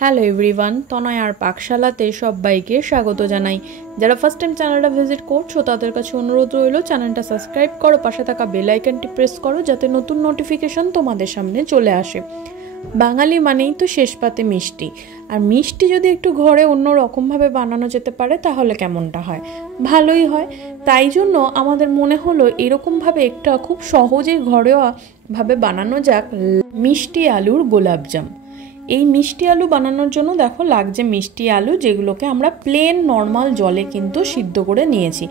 Hello everyone, তনয় আর পাকশালাতে সবাইকে স্বাগত জানাই। যারা ফার্স্ট টাইম চ্যানেলটা ভিজিট করছো তাদের কাছে অনুরোধ রইল, চ্যানেলটা সাবস্ক্রাইব করো, পাশে থাকা বেল আইকনটি প্রেস করো যাতে নতুন নোটিফিকেশন তোমাদের সামনে চলে আসে। বাঙালি মানেই তো শেষ পাতে মিষ্টি, আর মিষ্টি যদি একটু ঘরে অন্য রকমভাবে বানানো যেতে পারে তাহলে কেমনটা হয়? ভালোই হয়। তাই জন্য আমাদের মনে হলো এরকমভাবে একটা খুব সহজে ঘরোয়াভাবে বানানো যাক মিষ্টি আলুর গোলাপজাম। এই মিষ্টি আলু বানানোর জন্য দেখো লাগছে মিষ্টি আলু, যেগুলোকে আমরা প্লেন নর্মাল জলে কিন্তু সিদ্ধ করে নিয়েছি।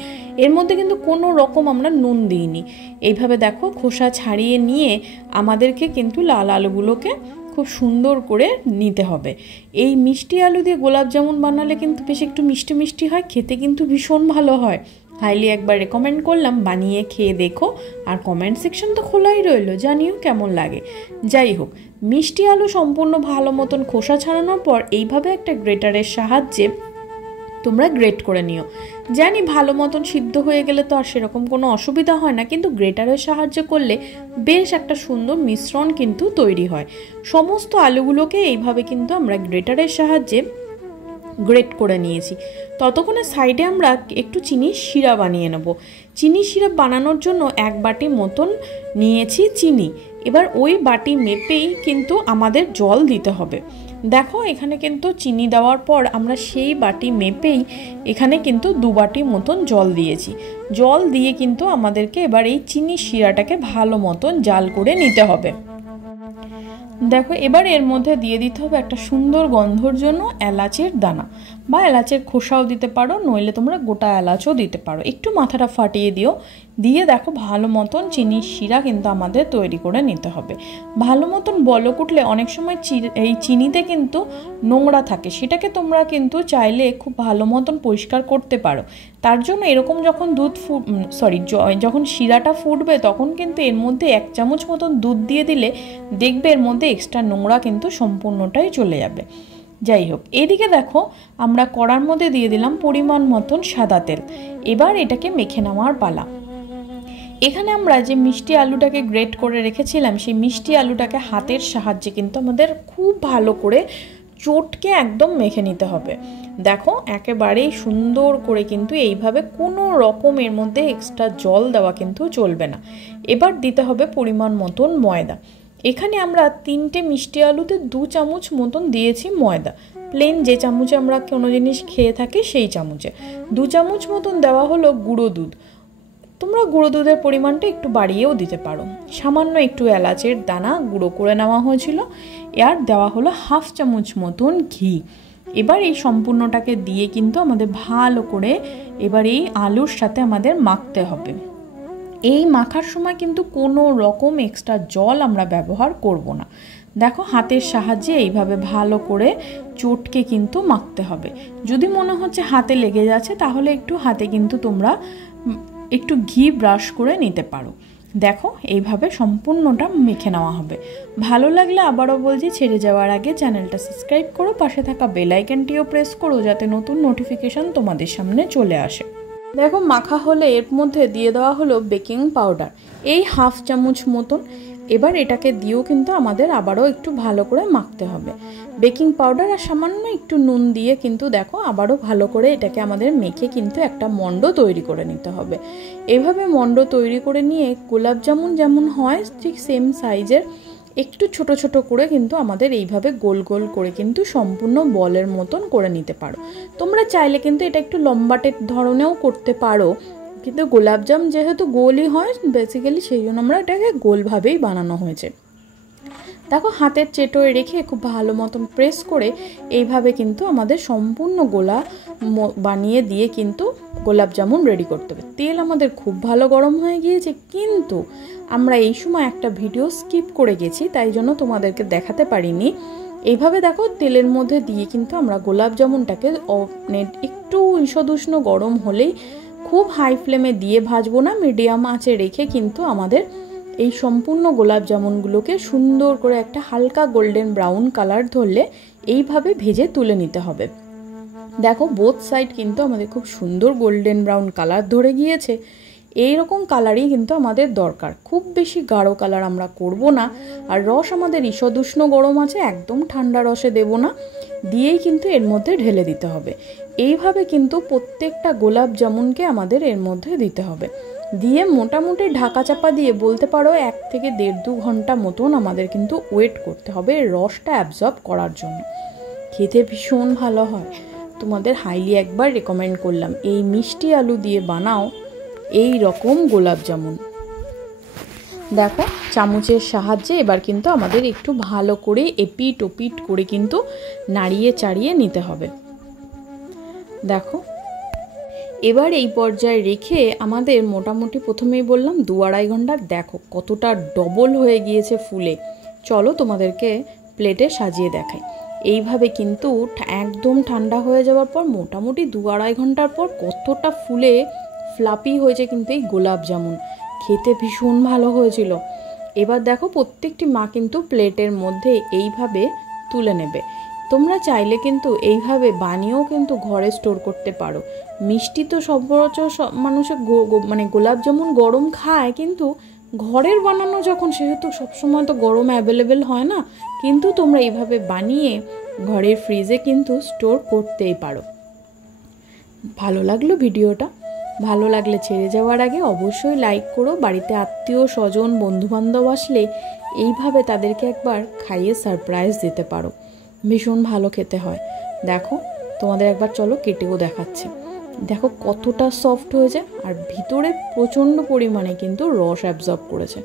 এর মধ্যে কিন্তু কোনো রকম আমরা নুন দিইনি। এইভাবে দেখো খোসা ছাড়িয়ে নিয়ে আমাদেরকে কিন্তু লাল আলুগুলোকে খুব সুন্দর করে নিতে হবে। এই মিষ্টি আলু দিয়ে গোলাপ জামুন বানালে কিন্তু বেশ একটু মিষ্টি মিষ্টি হয়, খেতে কিন্তু ভীষণ ভালো হয়। হাইলি একবার রেকমেন্ড করলাম, বানিয়ে খেয়ে দেখো। আর কমেন্ট সেকশন তো খোলাই রইলো, জানিও কেমন লাগে। যাই হোক, মিষ্টি আলু সম্পূর্ণ ভালো মতন খোসা ছাড়ানোর পর এইভাবে একটা গ্রেটারের সাহায্যে তোমরা গ্রেট করে নিও। জানি ভালো মতন সিদ্ধ হয়ে গেলে তো আর সেরকম কোনো অসুবিধা হয় না, কিন্তু গ্রেটারের সাহায্যে করলে বেশ একটা সুন্দর মিশ্রণ কিন্তু তৈরি হয়। সমস্ত আলুগুলোকে এইভাবে কিন্তু আমরা গ্রেটারের সাহায্যে গ্রেট করে নিয়েছি। ততক্ষণে সাইডে আমরা একটু চিনির সিরাপ বানিয়ে নেব। চিনি সিরাপ বানানোর জন্য 1 বাটি মতন নিয়েছি চিনি। এবার ওই বাটি মেপেই কিন্তু আমাদের জল দিতে হবে। দেখো এখানে কিন্তু চিনি দেওয়ার পর আমরা সেই বাটি মেপেই এখানে কিন্তু 2 বাটি মতন জল দিয়েছি। জল দিয়ে কিন্তু আমাদেরকে এবার এই চিনি শিরাটাকে ভালো মতন জাল করে নিতে হবে। দেখো এবার এর মধ্যে দিয়ে দিতে হবে একটা সুন্দর গন্ধর জন্য এলাচের দানা, বা এলাচের খোসাও দিতে পারো, নইলে তোমরা গোটা এলাচও দিতে পারো। একটু মাথাটা ফাটিয়ে দিও। দিয়ে দেখো ভালো মতন চিনির শিরা কিন্তু আমাদের তৈরি করে নিতে হবে। ভালো মতন বলক উঠলে অনেক সময় এই চিনিতে কিন্তু নোংরা থাকে, সেটাকে তোমরা কিন্তু চাইলে খুব ভালো মতন পরিষ্কার করতে পারো। তার জন্য এরকম যখন যখন শিরাটা ফুটবে তখন কিন্তু এর মধ্যে 1 চামচ মতন দুধ দিয়ে দিলে দেখবে এর মধ্যে এক্সট্রা নোংরা কিন্তু সম্পূর্ণটাই চলে যাবে। যাই হোক, এদিকে দেখো আমরা কড়ার মধ্যে দিয়ে দিলাম পরিমাণ মতন সাদা তেল। এবার এটাকে মেখে নেওয়ার পালা। এখানে আমরা যে মিষ্টি আলুটাকে গ্রেট করে রেখেছিলাম সেই মিষ্টি আলুটাকে হাতের সাহায্যে কিন্তু আমাদের খুব ভালো করে চটকে একদম মেখে নিতে হবে। দেখো একেবারেই সুন্দর করে কিন্তু এইভাবে কোনো রকমের মধ্যে এক্সট্রা জল দেওয়া কিন্তু চলবে না। এবার দিতে হবে পরিমাণ মতন ময়দা। এখানে আমরা 3টে মিষ্টি আলুতে 2 চামচ মতন দিয়েছি ময়দা। প্লেন যে চামচে আমরা কোনো জিনিস খেয়ে থাকি সেই চামচে 2 চামচ মতন দেওয়া হলো গুঁড়ো দুধ। তোমরা গুঁড়ো দুধের পরিমাণটা একটু বাড়িয়েও দিতে পারো। সামান্য একটু এলাচের দানা গুঁড়ো করে নেওয়া হয়েছিল। আর দেওয়া হলো 1/2 চামচ মতন ঘি। এবার এই সম্পূর্ণটাকে দিয়ে কিন্তু আমাদের ভালো করে এবার এই আলুর সাথে আমাদের মাখতে হবে। এই মাখার সময় কিন্তু কোনো রকম এক্সট্রা জল আমরা ব্যবহার করব না। দেখো হাতের সাহায্যে এইভাবে ভালো করে চটকে কিন্তু মাখতে হবে। যদি মনে হচ্ছে হাতে লেগে যাচ্ছে তাহলে একটু হাতে কিন্তু তোমরা একটু ঘি ব্রাশ করে নিতে পারো। দেখো এইভাবে সম্পূর্ণটা মেখে নেওয়া হবে। ভালো লাগলে আবারও বলছি, ছেড়ে যাওয়ার আগে চ্যানেলটা সাবস্ক্রাইব করো, পাশে থাকা বেল আইকনটিও প্রেস করো যাতে নতুন নোটিফিকেশন তোমাদের সামনে চলে আসে। দেখো মাখা হলে এর মধ্যে দিয়ে দেওয়া হলো বেকিং পাউডার, এই 1/2 চামচ মতন। এবার এটাকে দিয়েও কিন্তু আমাদের আবারও একটু ভালো করে মাখতে হবে। বেকিং পাউডার আর সামান্য একটু নুন দিয়ে কিন্তু দেখো আবারও ভালো করে এটাকে আমাদের মেখে কিন্তু একটা মণ্ড তৈরি করে নিতে হবে। এভাবে মণ্ড তৈরি করে নিয়ে গোলাপ জামুন যেমন হয় ঠিক সেম সাইজের একটু ছোট ছোট করে কিন্তু আমাদের এইভাবে গোল গোল করে কিন্তু সম্পূর্ণ বলের মতন করে নিতে পারো। তোমরা চাইলে কিন্তু এটা একটু লম্বাটে ধরনেও করতে পারো, কিন্তু গোলাপজাম যেহেতু গোলই হয় বেসিক্যালি সেই জন্য আমরা এটাকে গোলভাবেই বানানো হয়েছে। দেখো হাতের চেটোয় রেখে খুব ভালো মতন প্রেস করে এইভাবে কিন্তু আমাদের সম্পূর্ণ গোলা বানিয়ে দিয়ে কিন্তু গোলাপ জামুন রেডি করতে হবে। তেল আমাদের খুব ভালো গরম হয়ে গিয়েছে, কিন্তু আমরা এই সময় একটা ভিডিও স্কিপ করে গেছি, তাই জন্য তোমাদেরকে দেখাতে পারিনি। এইভাবে দেখো তেলের মধ্যে দিয়ে কিন্তু আমরা গোলাপ জামুনটাকে একটু ঈষদুষ্ণ গরম হলেই, খুব হাই ফ্লেমে দিয়ে ভাজবো না, মিডিয়াম আঁচে রেখে কিন্তু আমাদের এই সম্পূর্ণ গোলাপ জামুনগুলোকে সুন্দর করে একটা হালকা গোল্ডেন ব্রাউন কালার ধরলে এইভাবে ভেজে তুলে নিতে হবে। দেখো বোথ সাইড কিন্তু আমাদের খুব সুন্দর গোল্ডেন ব্রাউন কালার ধরে গিয়েছে। এইরকম কালারই কিন্তু আমাদের দরকার, খুব বেশি গাঢ় কালার আমরা করব না। আর রস আমাদের ঈষদুষ্ণ গরম আছে, একদম ঠান্ডা রসে দেব না। দিয়েই কিন্তু এর মধ্যে ঢেলে দিতে হবে। এইভাবে কিন্তু প্রত্যেকটা গোলাপ জামুনকে আমাদের এর মধ্যে দিতে হবে। দিয়ে মোটামুটি ঢাকা চাপা দিয়ে বলতে পারো 1 থেকে 1.5-2 ঘন্টা মতন আমাদের কিন্তু ওয়েট করতে হবে রসটা অ্যাবজর্ব করার জন্য। খেতে ভীষণ ভালো হয়, তোমাদের হাইলি একবার রেকমেন্ড করলাম। এই মিষ্টি আলু দিয়ে বানাও এই রকম গোলাপ জামুন। দেখো চামচের সাহায্যে এবার কিন্তু আমাদের একটু ভালো করে এপিট ওপিট করে কিন্তু নাড়িয়ে চাড়িয়ে নিতে হবে। দেখো এবার এই পর্যায়ে রেখে আমাদের মোটামুটি প্রথমেই বললাম 2-2.5 ঘন্টা। দেখো কতটা ডবল হয়ে গিয়েছে ফুলে। চলো তোমাদেরকে প্লেটে সাজিয়ে দেখাই। এইভাবে কিন্তু একদম ঠান্ডা হয়ে যাওয়ার পর মোটামুটি 2-2.5 ঘন্টার পর কতটা ফুলে ফ্লাপি হয়েছে কিন্তু এই গোলাপ জামুন। খেতে ভীষণ ভালো হয়েছিল। এবার দেখো প্রত্যেকটি মা কিন্তু প্লেটের মধ্যে এইভাবে তুলে নেবে। তোমরা চাইলে কিন্তু এইভাবে বানিয়েও কিন্তু ঘরে স্টোর করতে পারো। মিষ্টি তো সচরাচর সব মানুষের মানে গোলাপ জামুন গরম খায়, কিন্তু ঘরের বানানো যখন, সেহেতু সবসময় তো গরম অ্যাভেলেবেল হয় না, কিন্তু তোমরা এইভাবে বানিয়ে ঘরের ফ্রিজে কিন্তু স্টোর করতেই পারো। ভালো লাগলো ভিডিওটা? ভালো লাগলে ছেড়ে যাওয়ার আগে অবশ্যই লাইক করো। বাড়িতে আত্মীয় স্বজন বন্ধুবান্ধব আসলে এইভাবে তাদেরকে একবার খাইয়ে সারপ্রাইজ দিতে পারো। ভীষণ ভালো খেতে হয়। দেখো তোমাদের একবার চলো কেটেও দেখাচ্ছে। দেখো কতটা সফট হয়েছে, আর ভিতরে প্রচণ্ড পরিমাণে কিন্তু রস অ্যাবজর্ব করেছে।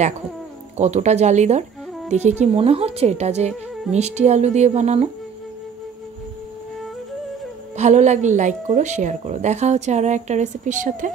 দেখো কতটা জালিদার। দেখে কি মনে হচ্ছে এটা যে মিষ্টি আলু দিয়ে বানানো? ভালো লাগলে লাইক করো, শেয়ার করো। দেখা হচ্ছে আরও একটা রেসিপির সাথে।